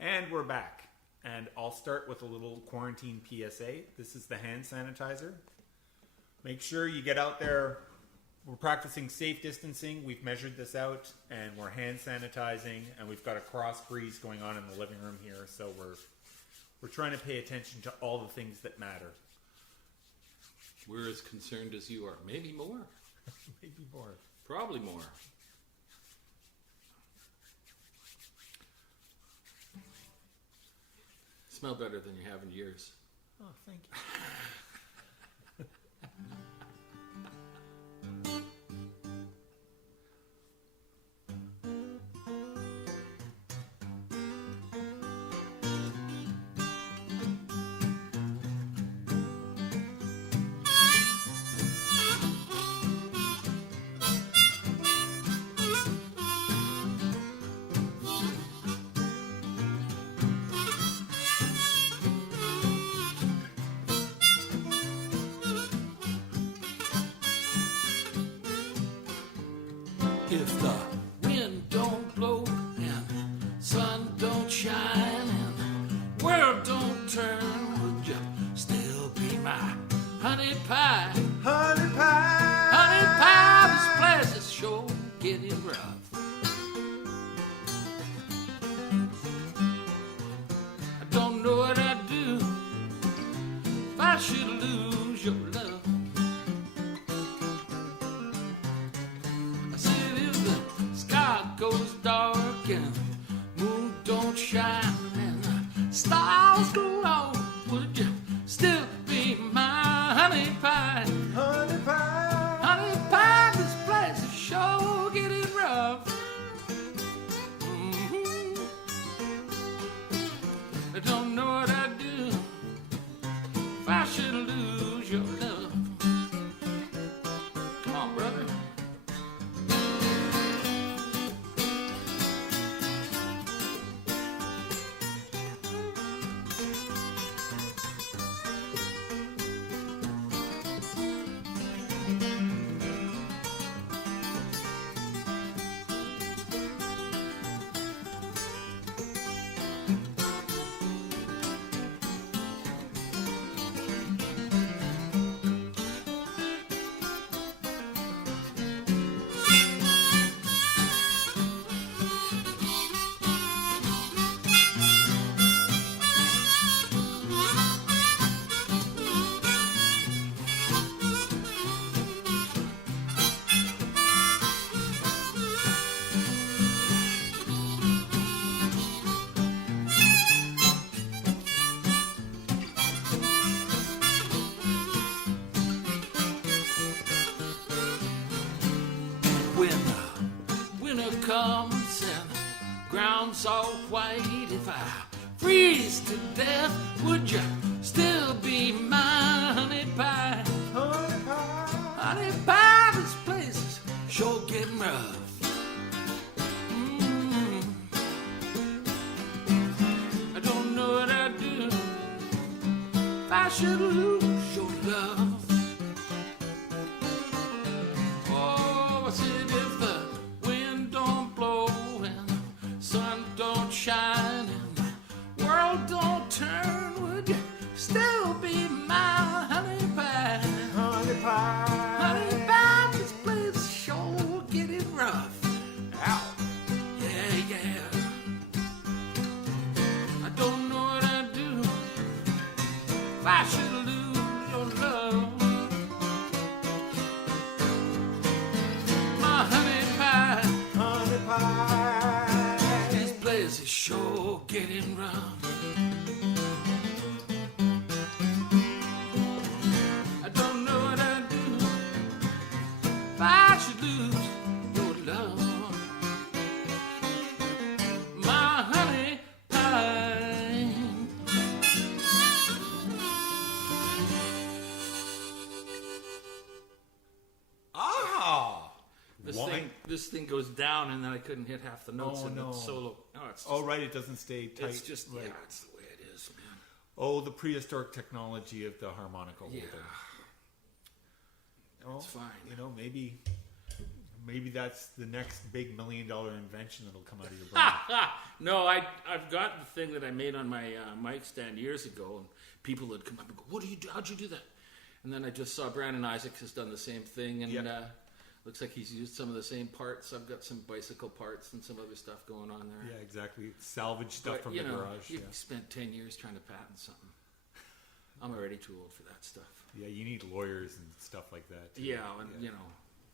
And we're back. And I'll start with a little quarantine PSA. This is the hand sanitizer. Make sure you get out there. We're practicing safe distancing. We've measured this out, and we're hand sanitizing, and we've got a cross breeze going on in the living room here. So we're trying to pay attention to all the things that matter. We're as concerned as you are. Maybe more. Maybe more. Probably more. Smell better than you have in years. Oh, thank you. If the wind don't blow and sun don't shine and world don't turn, would you still be my honey pie? Honey pie! Honey pie, this place is sure getting rough. I don't know what I'd do if I should lose your love. Goes dark and moon don't shine and the stars go out, would you still be my honey pie? Honey pie! Honey pie, this place is sure getting rough. I don't know what I'd do if I should lose your love. Come on, brother. Comes and ground's all white. If I freeze to death, would you still be my honey pie? Honey pie! Honey pie, this place is sure getting rough. I don't know what I'd do if I should lose your love. Oh, I said if the sun don't shine and the world don't turn, would you still be my honey pie? Honey pie! Honey pie, this place is sure getting rough. Ow! Yeah, yeah. I don't know what I'd do if I should lose your love. My honey pie. Honey pie! It's sure getting rough. I don't know what I'd do if I should lose your love. My honey pie. Ah! This thing goes down, and then I couldn't hit half the notes in the solo. No, it's just, right, it doesn't stay tight. It's just right. Yeah, it's the way it is, man. Oh, the prehistoric technology of the harmonica holder. Yeah, Well, it's fine. You know, maybe Maybe that's the next big $1 million invention that'll come out of your brain. No, I've got the thing that I made on my mic stand years ago, and people would come up and go, "What do you do? How'd you do that?" And then I just saw Brandon Isaacs has done the same thing, and looks like he's used some of the same parts. I've got some bicycle parts and some other stuff going on there. Yeah, exactly. Salvage stuff from the garage. You spent 10 years trying to patent something. I'm already too old for that stuff. Yeah, you need lawyers and stuff like that. Too. Yeah, and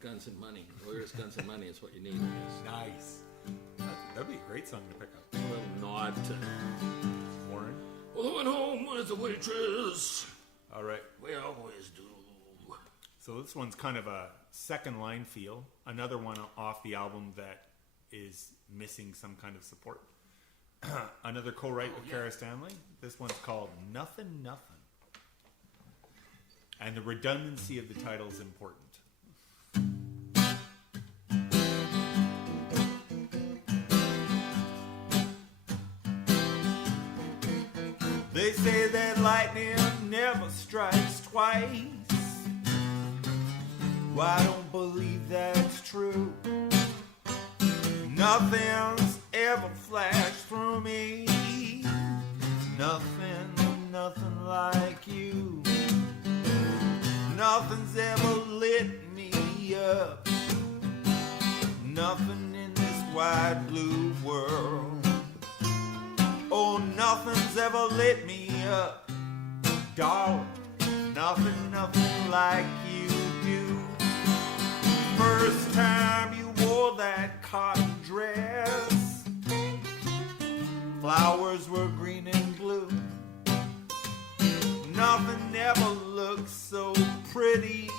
guns and money. Lawyers, guns and money is what you need. Nice. That'd be a great song to pick up. A little nod to Warren. Well, I went home with the waitress. All right. We always do. So this one's kind of a second line feel. Another one off the album that is missing some kind of support. Another co-write with Kara Stanley. This one's called Nothing Nothing. And the redundancy of the title is important. They say that lightning never strikes twice. Well, I don't believe that's true. Nothing's ever flashed through me. Nothing like you. Nothing's ever lit me up. Nothing in this wide blue world. Oh, nothing's ever lit me up, darling. Nothing like you do. First time you wore that cotton dress, flowers were green and blue. Nothing ever looked so pretty.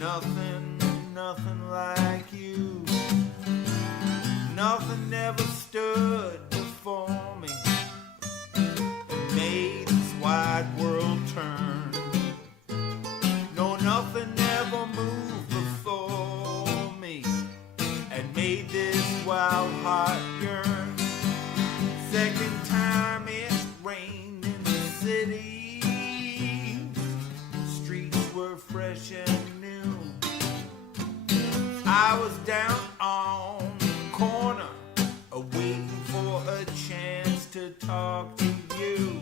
Nothing like you. Nothing ever stood before me and made this wide world turn. No, nothing ever moved before me and made this wild heart yearn. Second time it rained in the city. Streets were fresh and new. I was down on the corner, waiting for a chance to talk to you.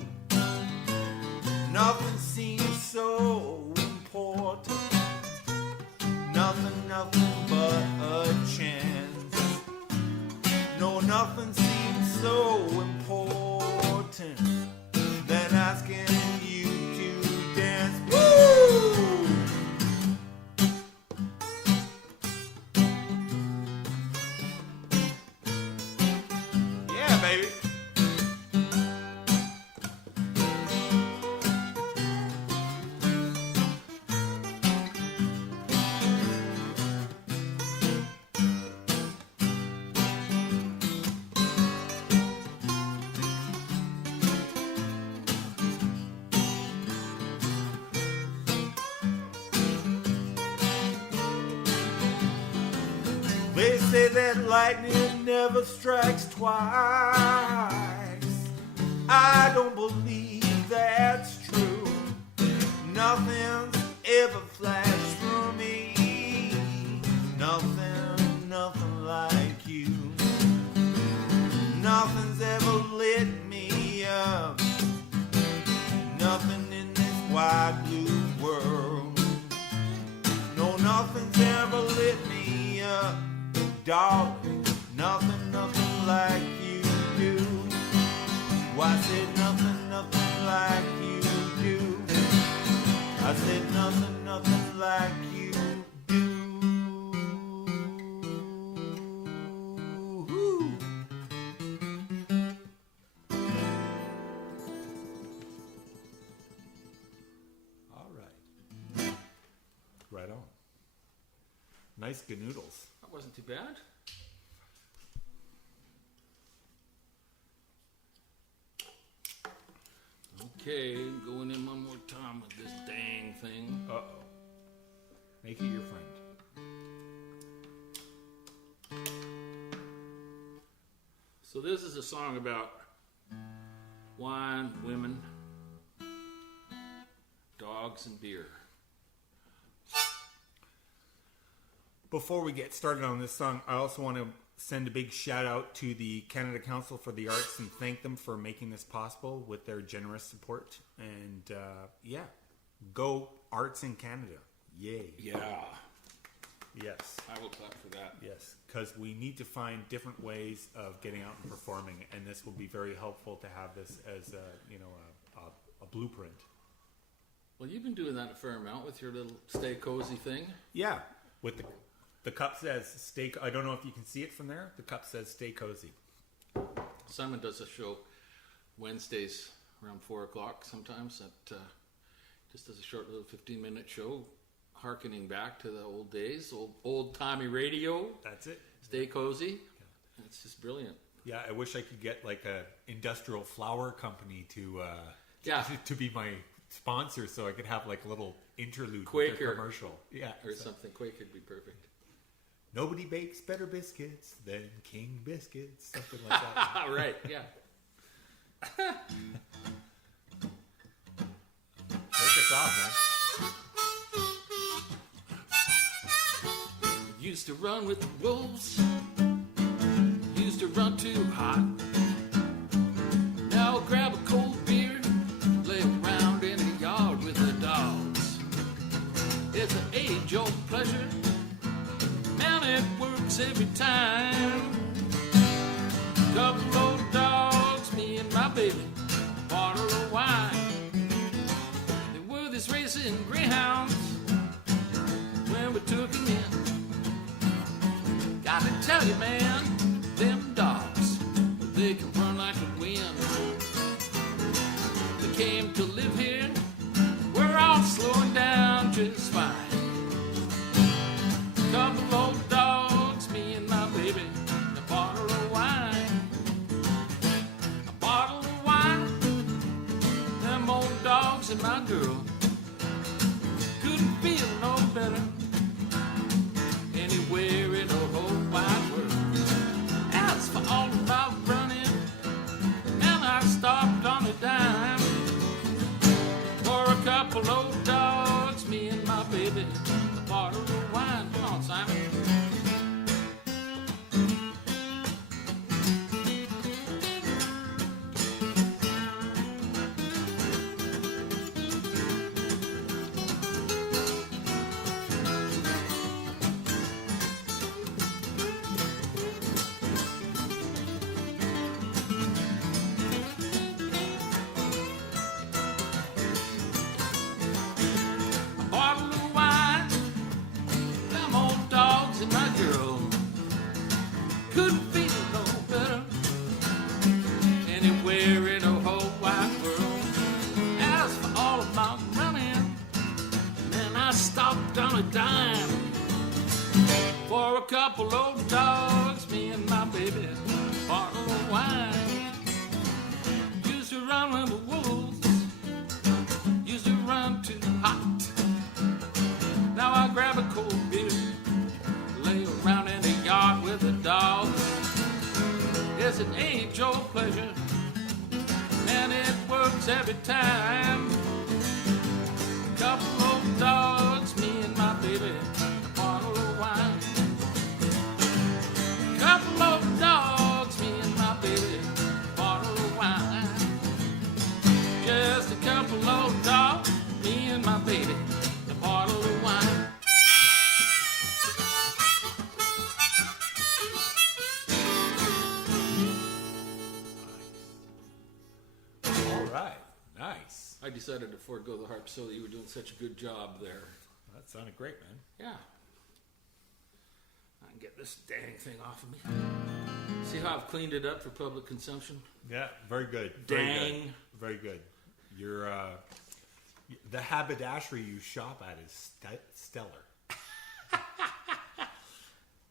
Nothing seemed so important. Nothing but a chance. No, nothing seemed so important than asking you to dance. Woo! Yeah, baby. They say that lightning never strikes twice. I don't believe that's true. Nothing's ever flashed through me. Nothing like you. Nothing's ever lit me up. Nothing in this wide blue world. No, nothing's ever lit me up. Darling, nothing like you do. Why, I said nothing like you do. I said nothing like you do. Woo. All right. Right on. Nice ganoodles. That wasn't too bad. Okay, going in one more time with this dang thing. Uh-oh. Make it your friend. So this is a song about wine, women, dogs, and beer. Before we get started on this song, I also want to send a big shout out to the Canada Council for the Arts and thank them for making this possible with their generous support. And go Arts in Canada. Yay. Yeah. Yes. I will clap for that. Yes, because we need to find different ways of getting out and performing, and this will be very helpful to have this as a blueprint. Well, you've been doing that a fair amount with your little Stay Cozy thing. Yeah, with the cup says stay. I don't know if you can see it from there. The cup says stay cozy. Simon does a show Wednesdays around 4 o'clock sometimes. That just does a short little 15-minute show, harkening back to the old days, old-timey radio. That's it. Stay cozy. Yeah. It's just brilliant. Yeah, I wish I could get like a industrial flower company to be my sponsor, so I could have like a little interlude with their commercial. Yeah, or something. Quaker would be perfect. Nobody bakes better biscuits than King Biscuits, something like that. Right, yeah. Take us off, man. Used to run with the wolves. Used to run too hot. Now I'll grab a cold beer, lay around in the yard with the dogs. It's an age-old pleasure. Man, it works every time. Couple old dogs, me and my baby, a bottle of wine. They were these racing greyhounds when we took them in. Gotta tell you, man, them dogs, they can run like the wind. They came to live here, we're all slowing down just fine. Couple old dogs, me and my baby, a bottle of wine. A bottle of wine, them old dogs and my girl couldn't feel no better anywhere in the whole wide world. As for all of my running, man, I stopped on a dime for a couple old dogs, me and my baby, a bottle of wine. Come on, Simon. Couple old dogs, me and my baby, a bottle of wine. Used to run with the wolves, used to run too hot. Now I grab a cold beer, lay around in the yard with the dogs. It's an age-old pleasure, and it works every time. Couple old dogs, me and my baby, a bottle of wine. Couple of dogs, me and my baby, bottle of wine. Just a couple of dogs, me and my baby, a bottle of wine. All right, nice. I decided to forego the harp so that you were doing such a good job there. That sounded great, man. Yeah. I can get this dang thing off of me. See how I've cleaned it up for public consumption? Yeah, very good. Dang. Very good. Your the haberdashery you shop at is stellar.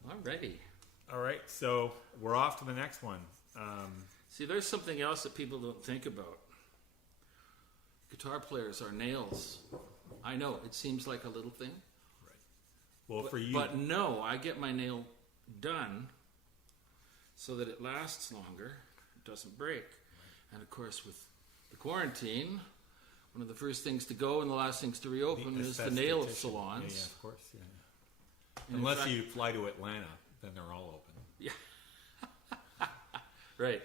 Alrighty. All right, so we're off to the next one. See, there's something else that people don't think about. Guitar players are nails. I know, it seems like a little thing. Well, for you, But no, I get my nail done so that it lasts longer, it doesn't break. And of course, with the quarantine, one of the first things to go and the last things to reopen is the nail salons. Yeah, of course. Yeah. And in Unless fact- you fly to Atlanta, then they're all open. Yeah. Right.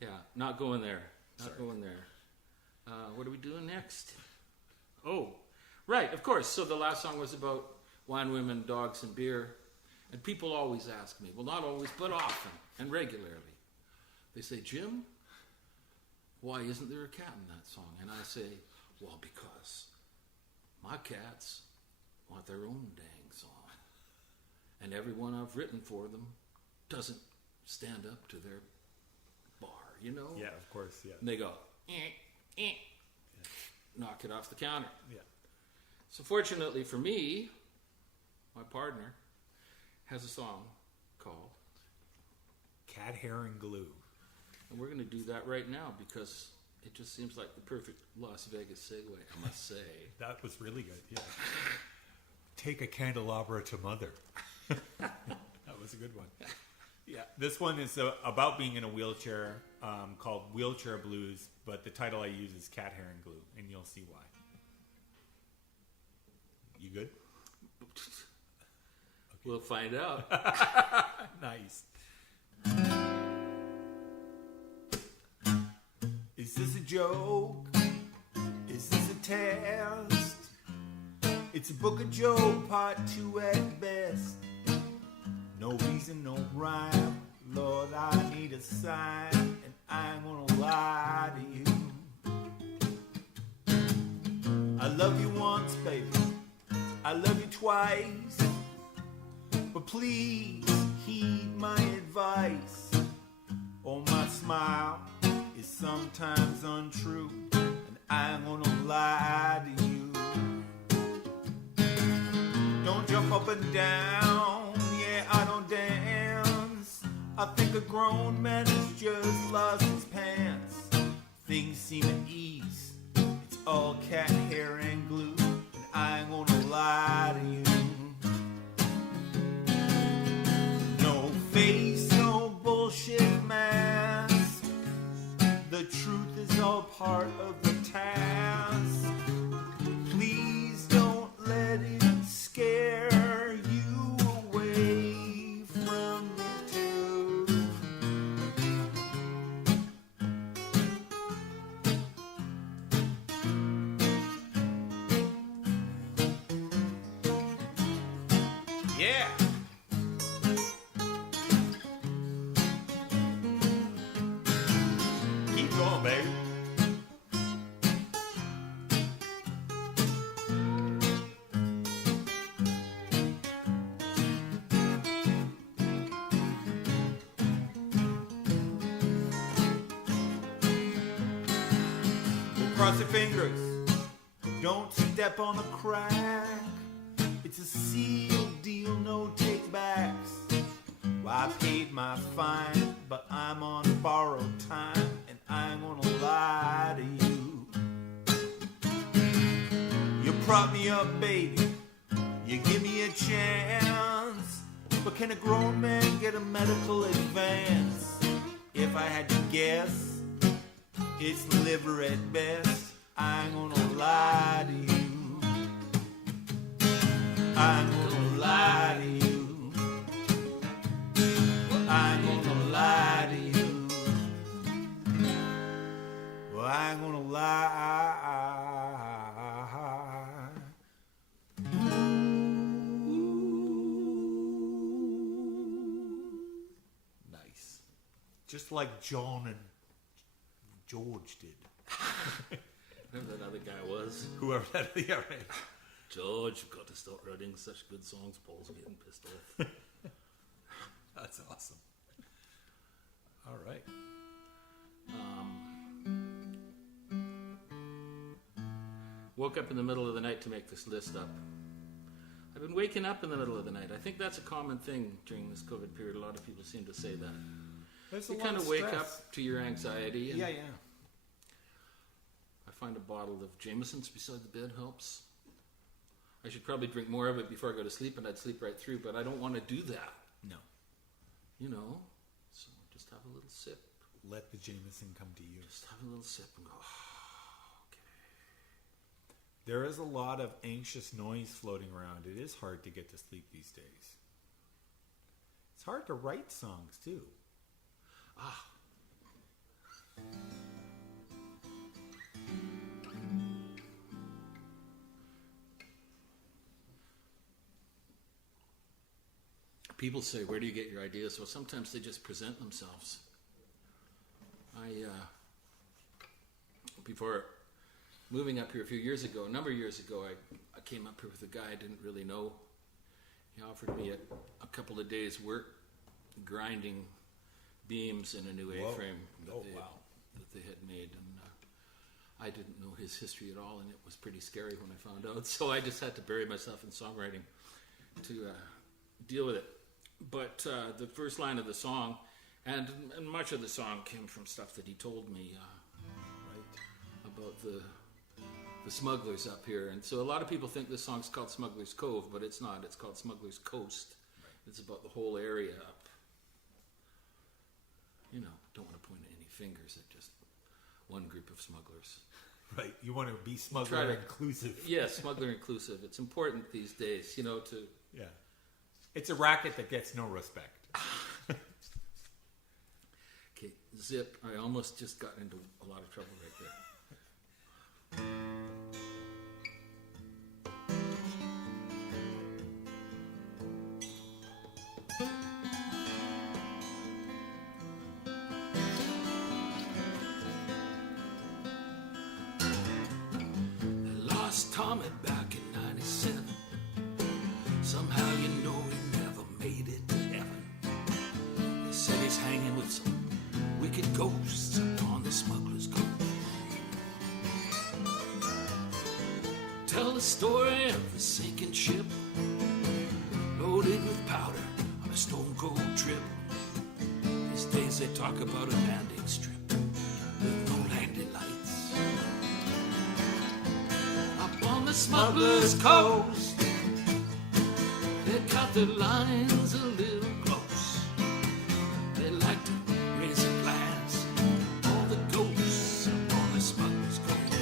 Yeah, not going there. Not going there. What are we doing next? Oh, right, of course. So the last song was about wine, women, dogs, and beer. And people always ask me, well, not always, but often and regularly. They say, Jim, why isn't there a cat in that song? And I say, well, because my cats want their own dang song. And everyone I've written for them doesn't stand up to their bar, you know? Yeah, of course, yeah. And they go, knock it off the counter. Yeah. So fortunately for me, my partner has a song called Cat, hair, and glue. And we're going to do that right now because it just seems like the perfect Las Vegas segue, I must say. That was really good, yeah. Take a candelabra to mother. That was a good one. Yeah, this one is about being in a wheelchair, called Wheelchair Blues, but the title I use is Cat, hair, and glue, and you'll see why. You good? We'll find out. Nice. Is this a joke? Is this a test? It's a book of joke, part 2 at best. No reason, no rhyme. Lord, I need a sign, and I ain't gonna lie to you. I love you once, baby. I love you twice. But please heed my advice. Oh, my smile is sometimes untrue, and I ain't gonna lie to you. Don't jump up and down, yeah, I don't dance. I think a grown man has just lost his pants. Things seem at ease, it's all cat hair and glue, and I ain't gonna lie to you. No face, no bullshit mask. The truth is all part of the task. Please don't let it scare you away from the truth. Yeah. Keep going, baby. Cross your fingers. Don't step on a crack. It's a sealed deal, no take backs. Well, I paid my fine, but I'm on borrowed time, and I ain't gonna lie to you. You prop me up, baby. You give me a chance. But can a grown man get a medical advance? If I had to guess, it's liver at best. I ain't gonna lie to you. I ain't gonna lie to you. Well, I ain't gonna lie to you. Well, I ain't gonna lie. Nice. Just like John and George did. Whoever that other guy was. Whoever that, yeah, right. George, you've got to stop writing such good songs. Paul's getting pissed off. That's awesome. All right. Woke up in the middle of the night to make this list up. I've been waking up in the middle of the night. I think that's a common thing during this COVID period. A lot of people seem to say that. There's a You lot kind of of wake stress. up to your anxiety. And Yeah. I find a bottle of Jameson's beside the bed helps. I should probably drink more of it before I go to sleep, and I'd sleep right through, but I don't want to do that, No. you know? So just have a little sip. Let the Jameson come to you. Just have a little sip and go, oh, okay. There is a lot of anxious noise floating around. It is hard to get to sleep these days. It's hard to write songs too. People say, where do you get your ideas? Well, sometimes they just present themselves. Before moving up here a few years ago, a number of years ago, I came up here with a guy I didn't really know. He offered me a couple of days' work grinding beams in a new A-frame that they had made. And I didn't know his history at all, and it was pretty scary when I found out. So I just had to bury myself in songwriting to deal with it. But the first line of the song, and much of the song came from stuff that he told me about the smugglers up here. And so a lot of people think this song's called Smuggler's Cove, but it's not. It's called Smuggler's Coast. It's about the whole area up. You know, don't want to point any fingers at just one group of smugglers. Right. You want to be smuggler inclusive. Yeah, smuggler inclusive. It's important these days, you know, to... Yeah. It's a racket that gets no respect. Okay, zip. I almost just got into a lot of trouble right there. I lost Tommy back in 97. Somehow you know he never made it to heaven. They said he's hanging with some wicked ghosts upon the smuggler's cove. Tell the story of the sinking ship, loaded with powder on a stone cold trip. These days they talk about a landing strip with no landing lights. Up on the smuggler's coast, they cut their lines a little close. They like to raise a glass, all the ghosts on the smuggler's coast.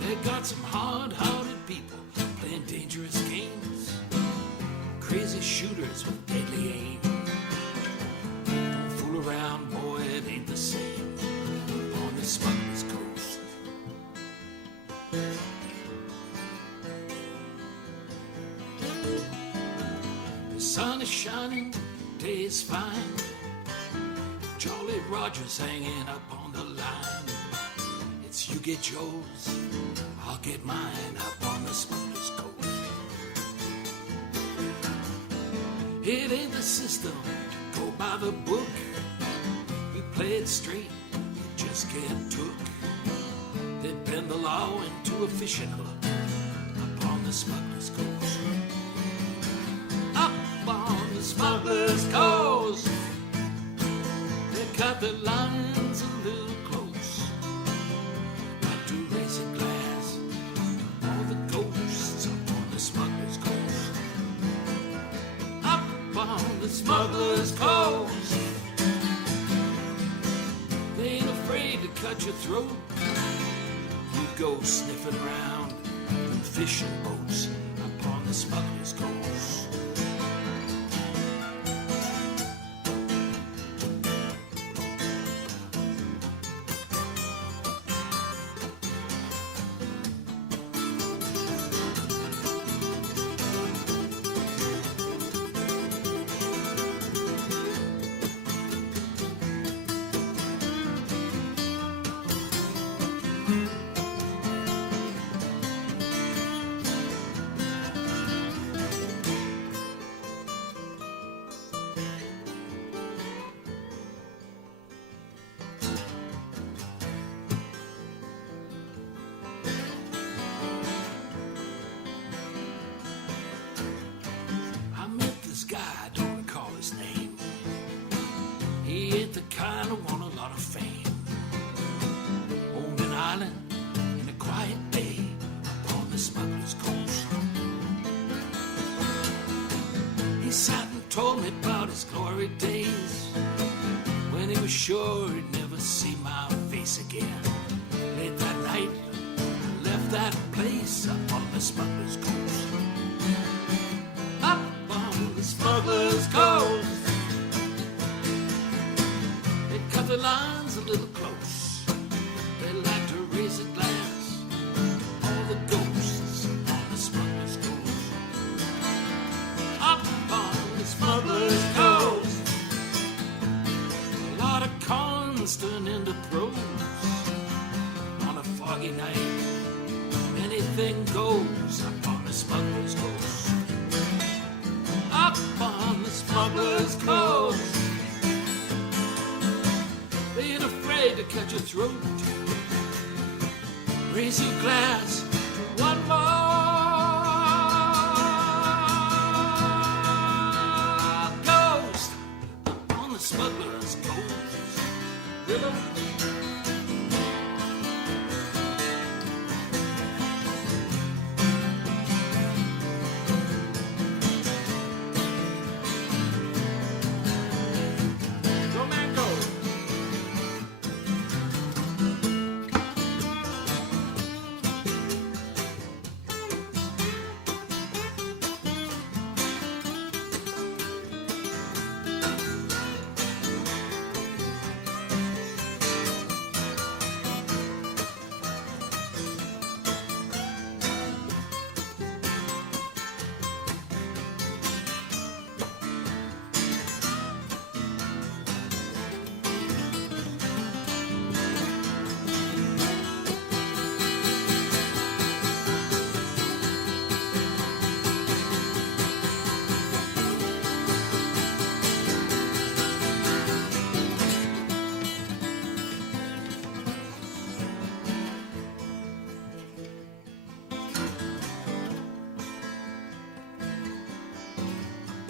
They got some hard-hearted people playing dangerous games, crazy shooters with deadly aim. Don't fool around, boy, it ain't the same on the smuggler's coast. The sun is shining, day is fine. Jolly Roger's hanging up on the line. It's you get yours, I'll get mine up on the smuggler's coast. It ain't the system, go by the book. You play it straight, you just get took. They bend the law into a fishing hook up on the smuggler's coast. Up on the smuggler's coast, they cut the lines a little close. Like to raise a glass, all the ghosts up on the smuggler's coast. Up on the smuggler's coast, they ain't afraid to cut your throat. You go sniffing around in fishing boats up on the smuggler's coast. Kind of want a lot of fame. Owned an island in a quiet bay upon the smuggler's coast. He sat and told me about his glory days, when he was sure he'd never see my face again. Late that night, that place up on the smuggler's coast. Up on the smuggler's coast. They cut the lines a little close. They like to raise a glass. All the ghosts on the smuggler's coast. Up on the smuggler's coast. A lot of cons turn into pros. On a foggy night, anything goes up on the smuggler's coast. Up on the smuggler's coast. They ain't afraid to catch a throat. Raise your glass, one more ghost up on the smuggler's coast. Rhythm.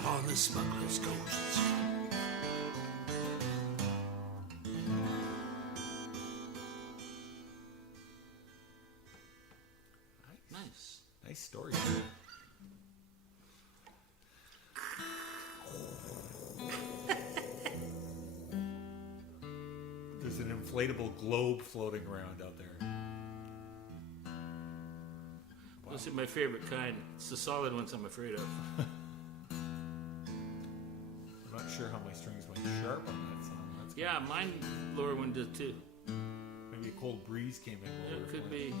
On the smuggler's coast. Nice. Nice story. There's an inflatable globe floating around out there. Those are my favorite kind. It's the solid ones I'm afraid of. I'm not sure how my strings went sharp on that song. That's Yeah, mine lower one did too. maybe a cold breeze came in. While we It were could playing. be.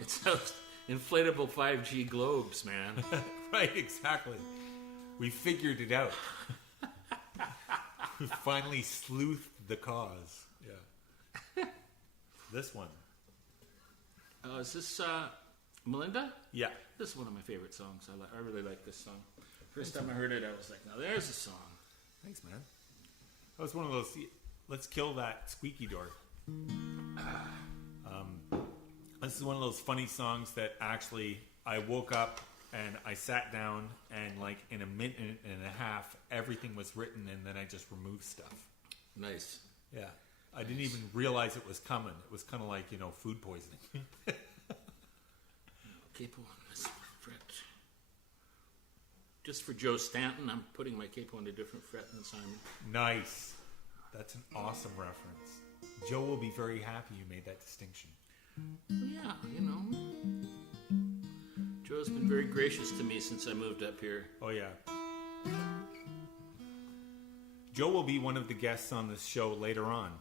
It's those inflatable 5G globes, man. Right, exactly. We figured it out. We finally sleuthed the cause. Yeah. This one. Oh, is this Melinda? Yeah. This is one of my favorite songs. I really like this song. First time I heard it, I was like, now there's a song. Thanks, man. That was one of those. Let's kill that squeaky door. This is one of those funny songs that actually I woke up and I sat down and like in a minute and a half everything was written and then I just removed stuff. Nice. Yeah. I didn't even realize it was coming. It was kind of like, food poisoning. Capo on this fret. Just for Joe Stanton, I'm putting my capo on a different fret than Simon. Nice. That's an awesome reference. Joe will be very happy you made that distinction. Yeah, Joe's been very gracious to me since I moved up here. Oh, yeah. Joe will be one of the guests on this show later on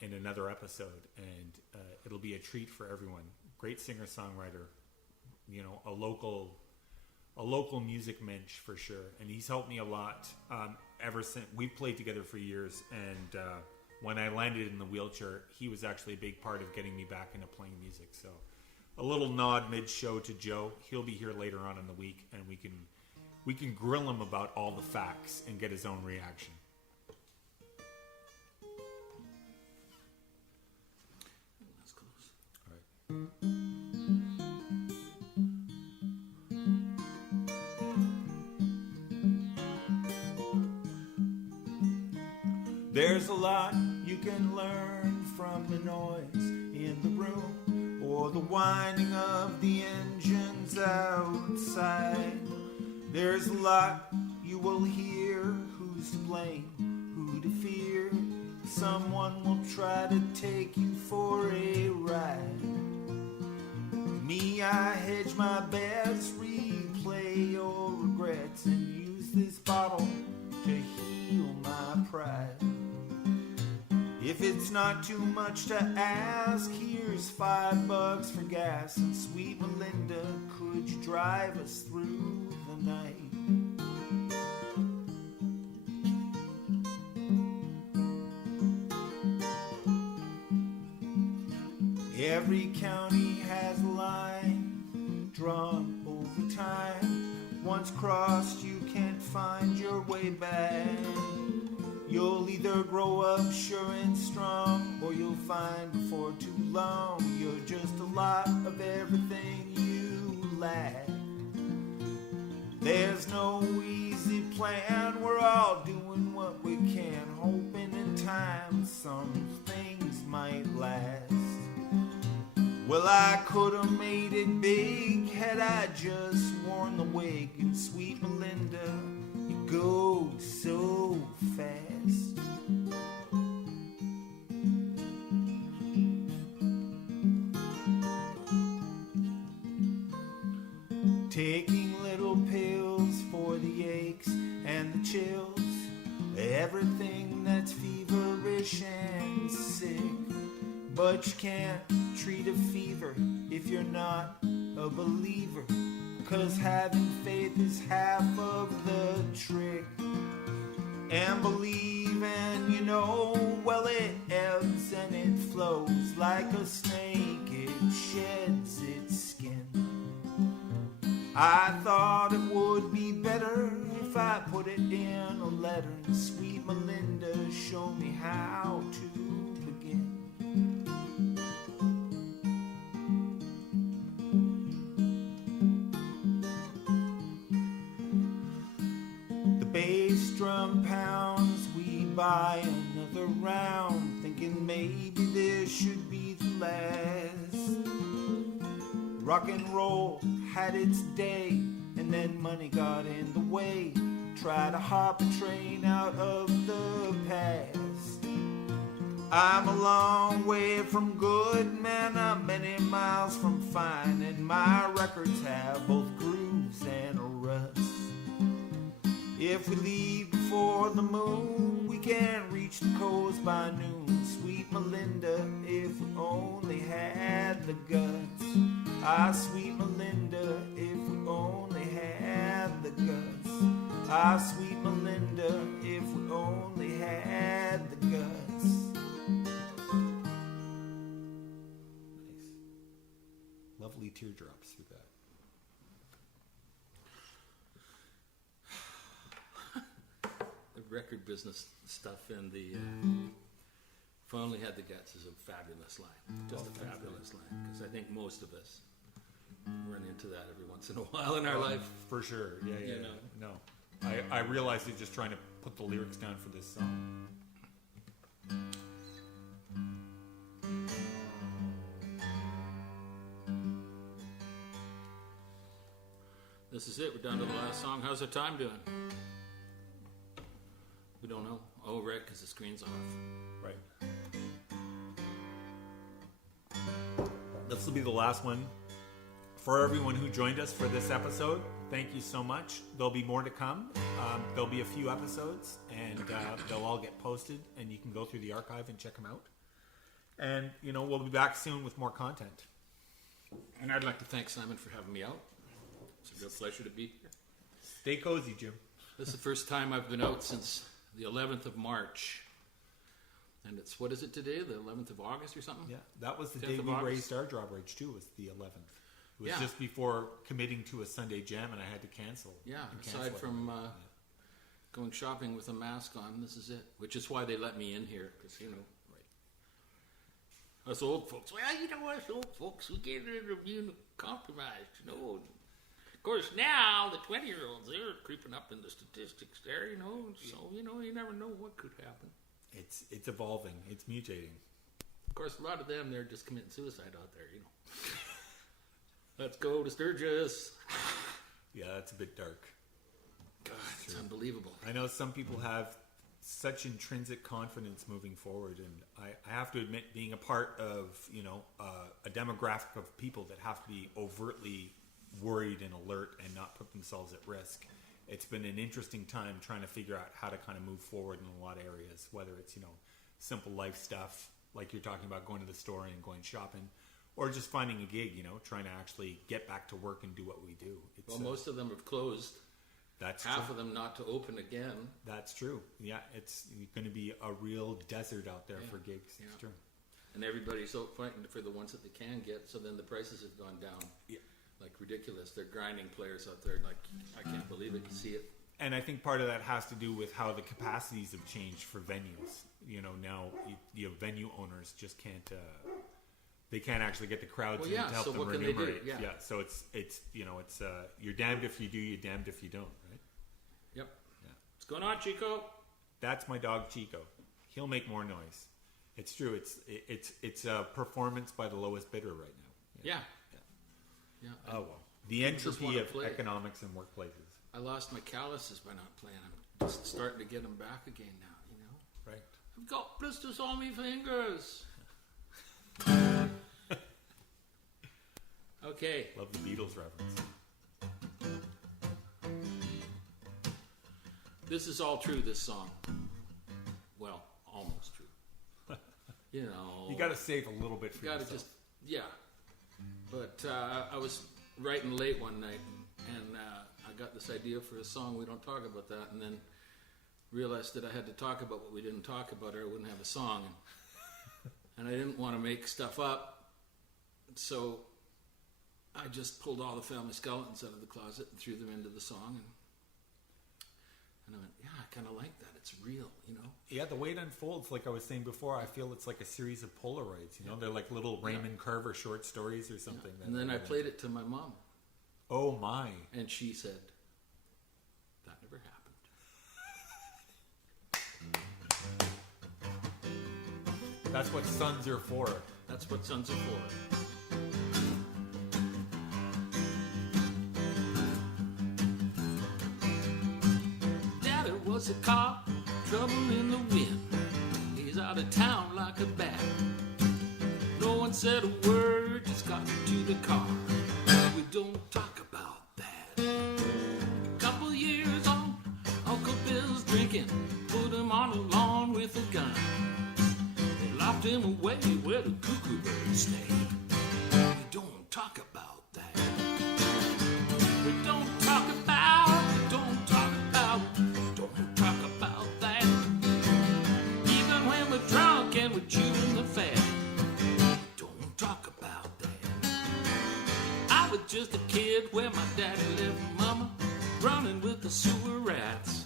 in another episode, and it'll be a treat for everyone. Great singer-songwriter, a local music mensch for sure, and he's helped me a lot ever since. We've played together for years, and when I landed in the wheelchair, he was actually a big part of getting me back into playing music. So a little nod mid-show to Joe. He'll be here later on in the week, and we can grill him about all the facts and get his own reaction. That's close. All right. There's a lot you can learn from the noise in the room or the whining of the engines outside. There's a lot you will hear. Who's to blame? Who to fear? Someone will try to take you for a ride. Me me, I hedge my bets, replay your regrets, and use this bottle to heal my pride. If it's not too much to ask, here's $5 for gas. And sweet Melinda, could you drive us through the night? Every county has a line drawn over time. Once crossed, you can't find your way back. You'll either grow up sure and strong, or you'll find before too long you're just a lot of everything you lack. There's no easy plan, we're all doing what we can, hoping in time some things might last. Well, I could have made it big had I just worn the wig, and sweet Melinda, you go so fast. Taking little pills for the aches and the chills, everything that's feverish and sick. But you can't treat a fever if you're not a believer, 'cause having faith is half of the trick. And believing, you know, well, it ebbs and it flows like a snake, it sheds its skin. I thought it would be better if I put it in a letter, and sweet Melinda, show me how to begin. The bass drum pounds, we buy another round, thinking maybe this should be the last. Rock and roll had its day, and then money got in the way. Try to hop a train out of the past. I'm a long way from good, man, I'm many miles from fine, and my records have both grooves and ruts. If we leave before the moon, we can reach the coast by noon. Sweet Melinda, if we only had the guts. Ah, sweet Melinda, if we only had the guts. Ah, sweet Melinda, if we only had the guts. Nice. Lovely teardrops through that. The record business stuff and the if I only had the guts is a fabulous line. Just a fabulous line. Because I think most of us run into that every once in a while in our life. For sure. Yeah. You know. No. I realized it just trying to put the lyrics down for this song. This is it. We're down to the last song. How's our time doing? We don't know. Oh, right, because the screen's off. Right. This will be the last one. For everyone who joined us for this episode, thank you so much. There'll be more to come. There'll be a few episodes, and they'll all get posted, and you can go through the archive and check them out. And, you know, we'll be back soon with more content. And I'd like to thank Simon for having me out. It's a real pleasure to be here. Stay cozy, Jim. This is the first time I've been out since the 11th of March. And it's, what is it today? The 11th of August or something? Yeah, that was the 10th day of we August. raised our drawbridge, too, was the 11th. It was Yeah. just before committing to a Sunday jam, and I had to cancel. Yeah, and cancel aside it. from going shopping with a mask on, this is it. Which is why they let me in here, because, you know, us old folks, well, you know, us old folks, we get immune compromised, you know. Of course, now, the 20-year-olds, they're creeping up in the statistics there, you know, so, you know, you never know what could happen. It's evolving. It's mutating. Of course, a lot of them, they're just committing suicide out there, you know. Let's go to Sturgis. Yeah, that's a bit dark. God, it's unbelievable. I know some people have such intrinsic confidence moving forward. And I have to admit, being a part of, a demographic of people that have to be overtly worried and alert and not put themselves at risk, it's been an interesting time trying to figure out how to kind of move forward in a lot of areas, whether it's, simple life stuff, like you're talking about going to the store and going shopping, or just finding a gig, trying to actually get back to work and do what we do. Well, most of them have closed. That's half true. of them not to open again. That's true. Yeah, it's going to be a real desert out there for gigs. Yeah. It's true. And everybody's out fighting for the ones that they can get, so then the prices have gone down. Yeah. Like ridiculous. They're grinding players out there like, I can't believe it. You see it. And I think part of that has to do with how the capacities have changed for venues. Now venue owners just can't. They can't actually get the crowds in to help so them what can they do? remunerate. Yeah. So it's you're damned if you do, you're damned if you don't, right? Yep. Yeah. What's going on, Chico? That's my dog Chico. He'll make more noise. It's true. It's a performance by the lowest bidder right now. Yeah. Oh well. The People just entropy wanna of play. economics and workplaces. I lost my calluses by not playing. I'm just starting to get them back again now, Right. I've got blisters on my fingers. Okay. Love the Beatles reference. This is all true, this song. Well, almost true. You got to save a little bit for You gotta yourself. But I was writing late one night, and I got this idea for a song. We don't talk about that, and then realized that I had to talk about what we didn't talk about, or I wouldn't have a song. And I didn't want to make stuff up, so I just pulled all the family skeletons out of the closet and threw them into the song. And I went, yeah, I kind of like that. It's real, Yeah, the way it unfolds, like I was saying before, I feel it's like a series of Polaroids. They're like little Raymond Carver short stories or something. And then I played it to my mom, Oh my! and she said, that never happened. That's what sons are for. That's what sons are for. Daddy was a cop, trouble in the wind. He's out of town like a bat. No one said a word, just got into the car. We don't talk about that. Couple years on, Uncle Bill's drinking. Put him on the lawn with a gun. They locked him away where the cuckoo birds stay. We don't talk about that. We don't talk about, don't talk about that. Even when we're drunk and we're chewing the fat. Don't talk about that. I was just a kid where my daddy left mama running with the sewer rats.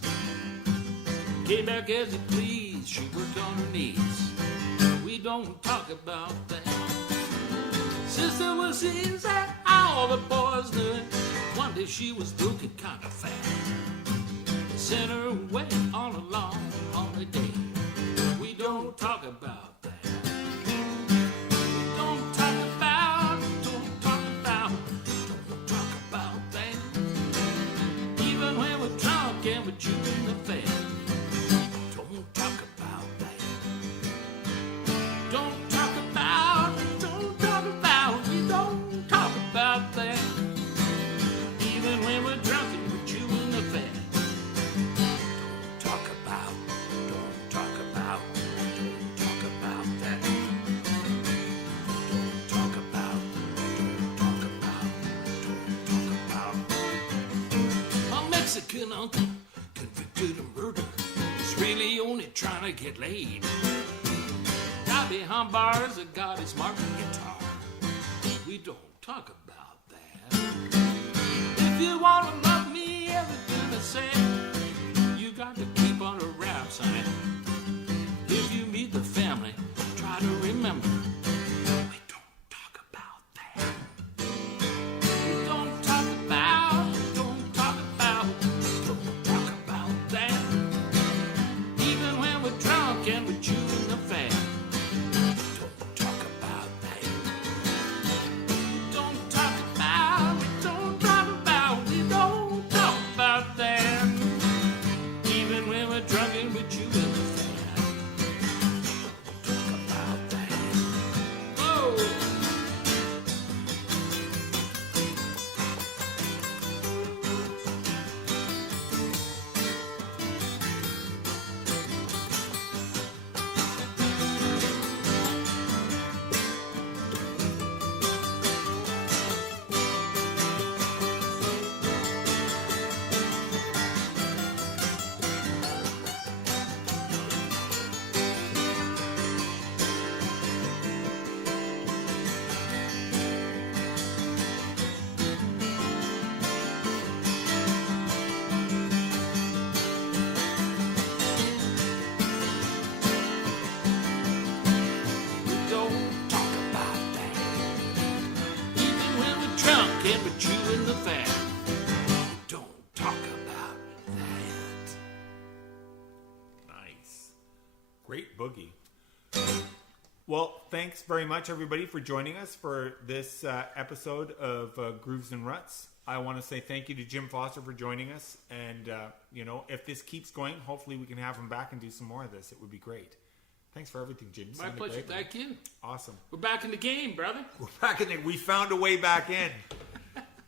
Came back as he pleased, she worked on her knees. We don't talk about that. Sister was easy, all the boys knew it. One day she was looking kind of fat. They sent her away on a long holiday. We don't talk about that. We don't talk about that. Even when we're drunk and we're chewing the fat. Don't talk about that. Don't talk about, we don't talk about that. Even when we're drunk and we're chewing the fat. Don't talk about that. Don't talk about. My Mexican uncle, convicted of murder, is really only trying to get laid. Guy behind bars that got his marching guitar. We don't talk about that. If you want to love me, everything I say, you got to keep on a rap sign. If you meet the family, try to remember, we don't talk about that. We don't talk about that. Even when we're drunk and we're chewing the fat. Don't talk about that. Don't talk about that. Even when can't be chewing the fat. Don't talk about that. Nice. Great boogie. Well, thanks very much, everybody, for joining us for this episode of Grooves and Ruts. I want to say thank you to Jim Foster for joining us. And, if this keeps going, hopefully we can have him back and do some more of this. It would be great. Thanks for everything, Jim. My pleasure. Thank you. Awesome. We're back in the game, brother. We're back in there. We found a way back in.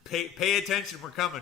Pay attention. We're coming.